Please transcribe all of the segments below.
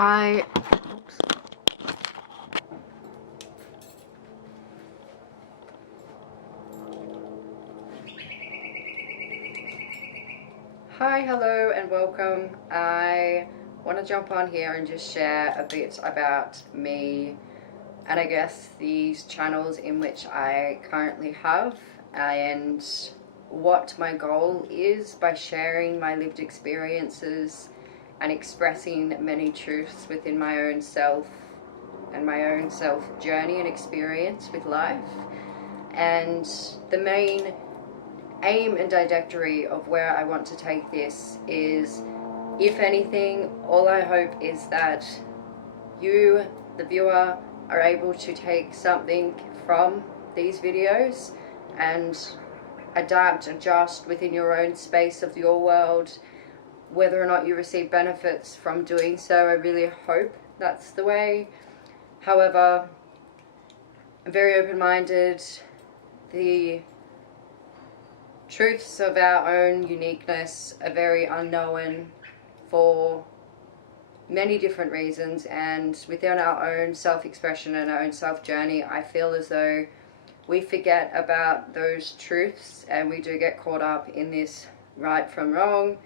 Hi. Oops. Hi, hello, and welcome. I want to jump on here and just share a bit about me and I guess these channels in which I currently have and what my goal is by sharing my lived experiences and expressing many truths within my own self and my own self journey and experience with life. And the main aim and trajectory of where I want to take this is, if anything, all I hope is that you, the viewer, are able to take something from these videos and adapt, adjust within your own space of your world. Whether or not you receive benefits from doing so, I really hope that's the way. However, I'm very open-minded. The truths of our own uniqueness are very unknown for many different reasons, and within our own self-expression and our own self-journey, I feel as though we forget about those truths and we do get caught up in this right from wrong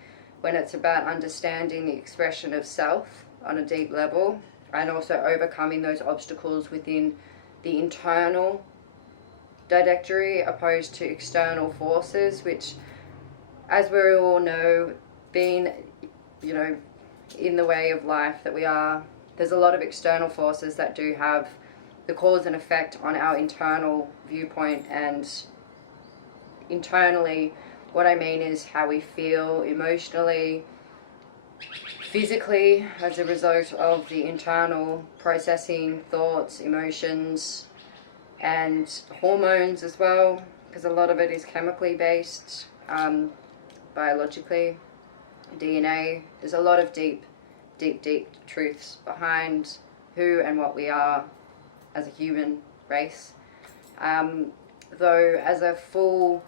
when it's about understanding the expression of self on a deep level and also overcoming those obstacles within the internal trajectory opposed to external forces, which, as we all know, being, in the way of life that we are, there's a lot of external forces that do have the cause and effect on our internal viewpoint. And internally, what I mean is how we feel emotionally, physically, as a result of the internal processing thoughts, emotions, and hormones as well, because a lot of it is chemically based, biologically, DNA. There's a lot of deep truths behind who and what we are as a human race. Though as a full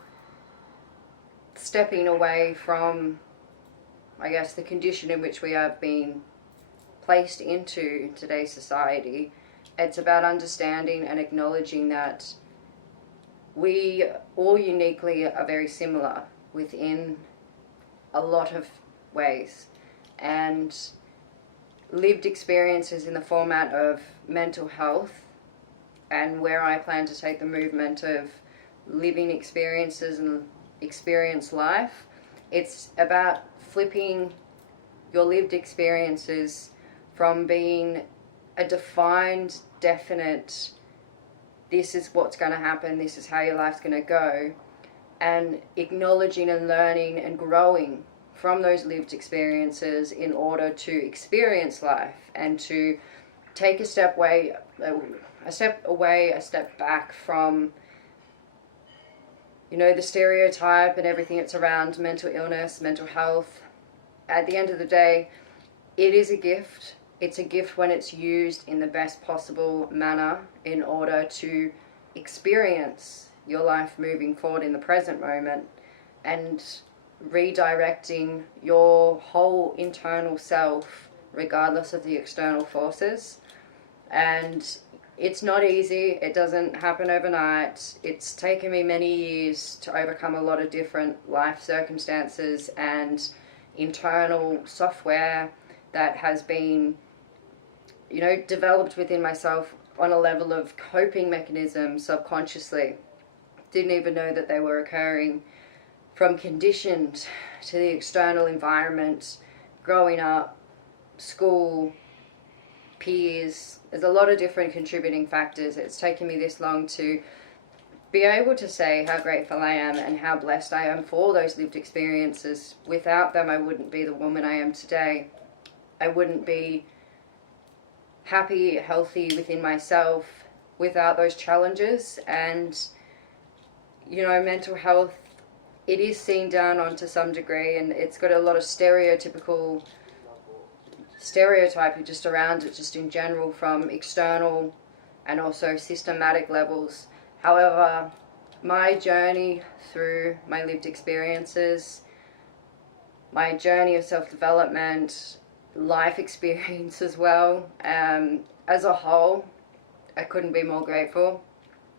stepping away from, I guess, the condition in which we have been placed into today's society, it's about understanding and acknowledging that we all uniquely are very similar within a lot of ways, and lived experiences in the format of mental health, and where I plan to take the movement of living experiences and experience life. It's about flipping your lived experiences from being a defined, definite, this is what's going to happen, this is how your life's going to go, and acknowledging and learning and growing from those lived experiences in order to experience life and to take a step back from, the stereotype and everything that's around mental illness, mental health. At the end of the day, it is a gift. It's a gift when it's used in the best possible manner in order to experience your life moving forward in the present moment and redirecting your whole internal self regardless of the external forces. And it's not easy. It doesn't happen overnight. It's taken me many years to overcome a lot of different life circumstances and internal software that has been developed within myself on a level of coping mechanisms subconsciously. Didn't even know that they were occurring, from conditioned to the external environment, growing up, school, peers. There's a lot of different contributing factors. It's taken me this long to be able to say how grateful I am and how blessed I am for those lived experiences. Without them, I wouldn't be the woman I am today. I wouldn't be happy, healthy within myself without those challenges. And mental health, it is seen down on to some degree, and it's got a lot of stereotyping just around it, just in general, from external and also systematic levels. However, my journey through my lived experiences, my journey of self-development life experience as well. As a whole, I couldn't be more grateful.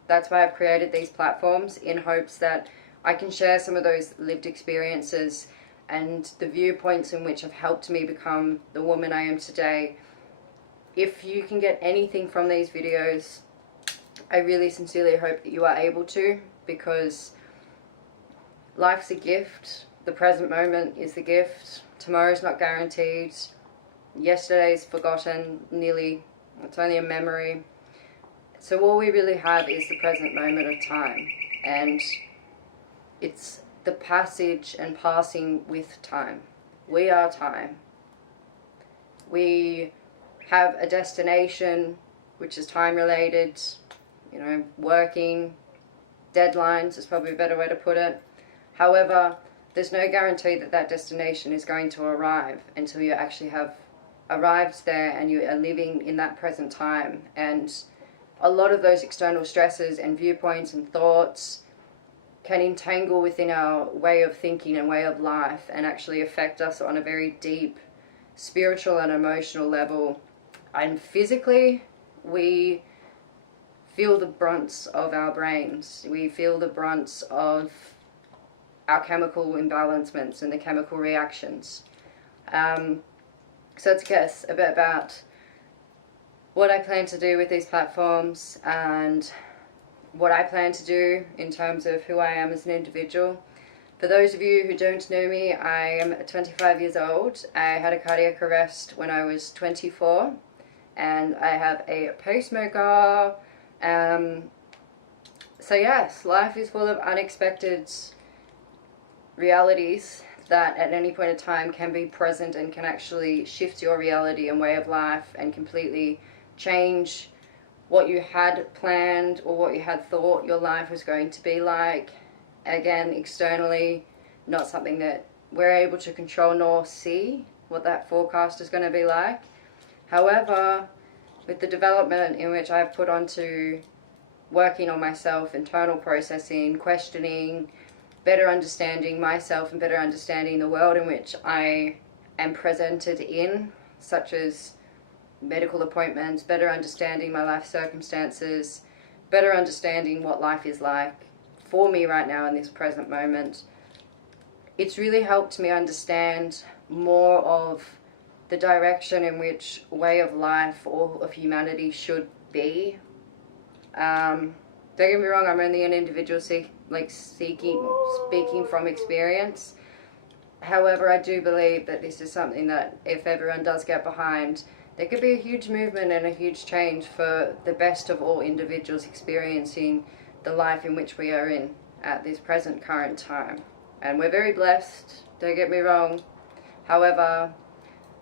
That's why I've created these platforms, in hopes that I can share some of those lived experiences and the viewpoints in which have helped me become the woman I am today. If you can get anything from these videos, I really sincerely hope that you are able to, because life's a gift. The present moment is the gift. Tomorrow's not guaranteed. Yesterday's forgotten, nearly. It's only a memory. So all we really have is the present moment of time, and it's the passage and passing with time. We are time. We have a destination which is time related, you know, working, deadlines is probably a better way to put it. However, there's no guarantee that that destination is going to arrive until you actually have arrived there and you are living in that present time. And a lot of those external stresses and viewpoints and thoughts can entangle within our way of thinking and way of life, and actually affect us on a very deep spiritual and emotional level. And physically, we feel the brunts of our brains. We feel the brunts of our chemical imbalancements and the chemical reactions. So let's guess a bit about what I plan to do with these platforms and what I plan to do in terms of who I am as an individual. For those of you who don't know me, I am 25 years old. I had a cardiac arrest when I was 24, and I have a pacemaker. So yes, life is full of unexpected realities that at any point in time can be present and can actually shift your reality and way of life and completely change what you had planned or what you had thought your life was going to be like. Again, externally, not something that we're able to control nor see what that forecast is going to be like. However, with the development in which I've put onto working on myself, internal processing, questioning, better understanding myself and better understanding the world in which I am presented in, such as medical appointments, better understanding my life circumstances, better understanding what life is like for me right now in this present moment, it's really helped me understand more of the direction in which way of life all of humanity should be. Don't get me wrong, I'm only an individual speaking from experience. However, I do believe that this is something that if everyone does get behind, there could be a huge movement and a huge change for the best of all individuals experiencing the life in which we are in at this present current time. And we're very blessed, don't get me wrong. However,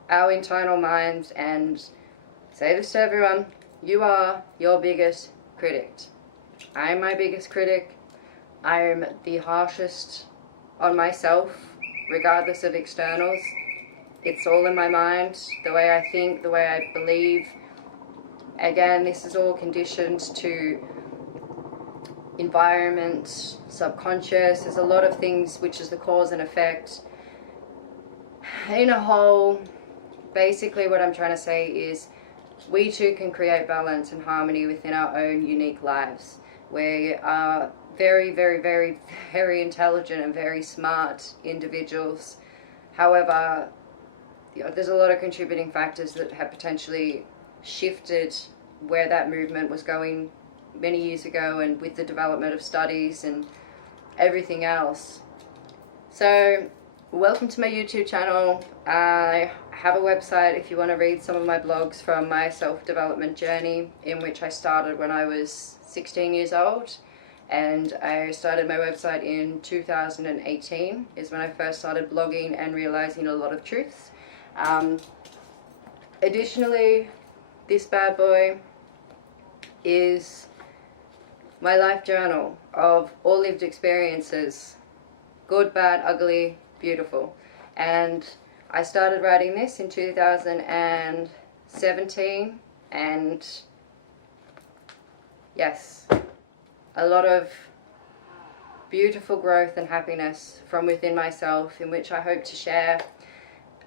our internal minds, and say this to everyone, you are your biggest critic. I am my biggest critic. I am the harshest on myself, regardless of externals. It's all in my mind, the way I think, the way I believe. Again, this is all conditioned to environment, subconscious. There's a lot of things which is the cause and effect. In a whole, basically what I'm trying to say is we too can create balance and harmony within our own unique lives. We are very, very, very, very intelligent and very smart individuals. However, there's a lot of contributing factors that have potentially shifted where that movement was going many years ago, and with the development of studies and everything else. So, welcome to my YouTube channel. I have a website if you want to read some of my blogs from my self-development journey, in which I started when I was 16 years old. And I started my website in 2018 is when I first started blogging and realizing a lot of truths. Additionally, this bad boy is my life journal of all lived experiences, good, bad, ugly, beautiful. And I started writing this in 2017, and yes, a lot of beautiful growth and happiness from within myself, in which I hope to share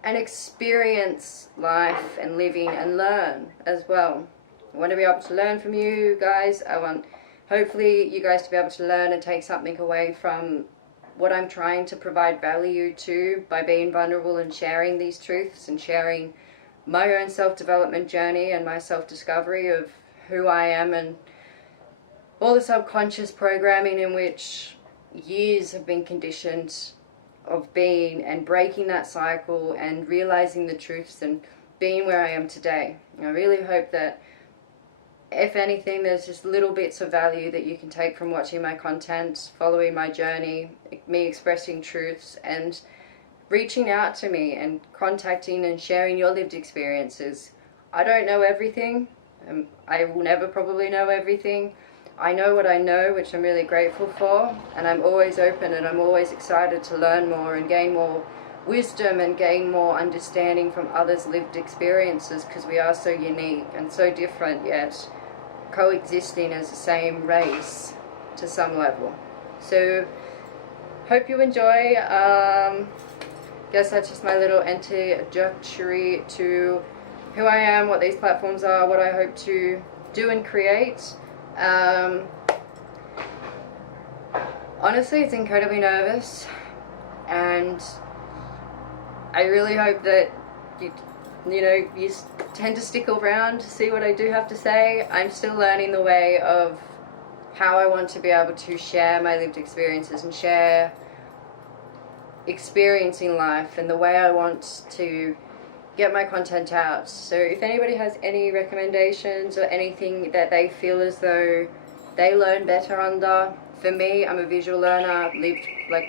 and experience life and living and learn as well. I want to be able to learn from you guys. I want, hopefully, you guys to be able to learn and take something away from what I'm trying to provide value to by being vulnerable and sharing these truths and sharing my own self-development journey and my self-discovery of who I am and all the subconscious programming in which years have been conditioned of being, and breaking that cycle and realizing the truths and being where I am today. I really hope that, if anything, there's just little bits of value that you can take from watching my content, following my journey, me expressing truths, and reaching out to me and contacting and sharing your lived experiences. I don't know everything. I will never probably know everything. I know what I know, which I'm really grateful for, and I'm always open and I'm always excited to learn more and gain more wisdom and gain more understanding from others' lived experiences, because we are so unique and so different, yet coexisting as the same race to some level. So hope you enjoy. Guess that's just my little introductory to who I am, what these platforms are, what I hope to do and create. Honestly, it's incredibly nervous, and I really hope that you tend to stick around to see what I do have to say. I'm still learning the way of how I want to be able to share my lived experiences and share experiencing life and the way I want to get my content out. So if anybody has any recommendations or anything that they feel as though they learn better under, for me, I'm a visual learner, lived like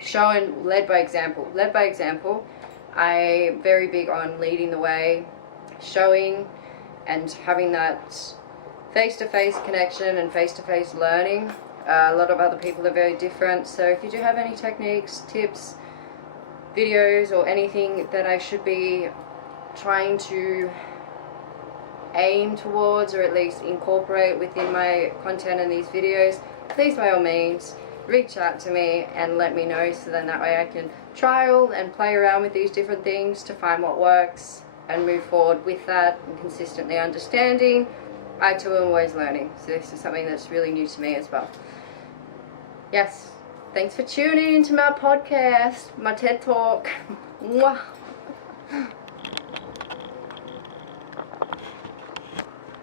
shown, led by example. I'm very big on leading the way, showing and having that face-to-face connection and face-to-face learning. A lot of other people are very different, so if you do have any techniques, tips, videos, or anything that I should be trying to aim towards or at least incorporate within my content in these videos, please by all means reach out to me and let me know, so then that way I can trial and play around with these different things to find what works and move forward with that and consistently understanding. I too am always learning, so this is something that's really new to me as well. Yes, thanks for tuning into my podcast, my TED Talk. Mwah.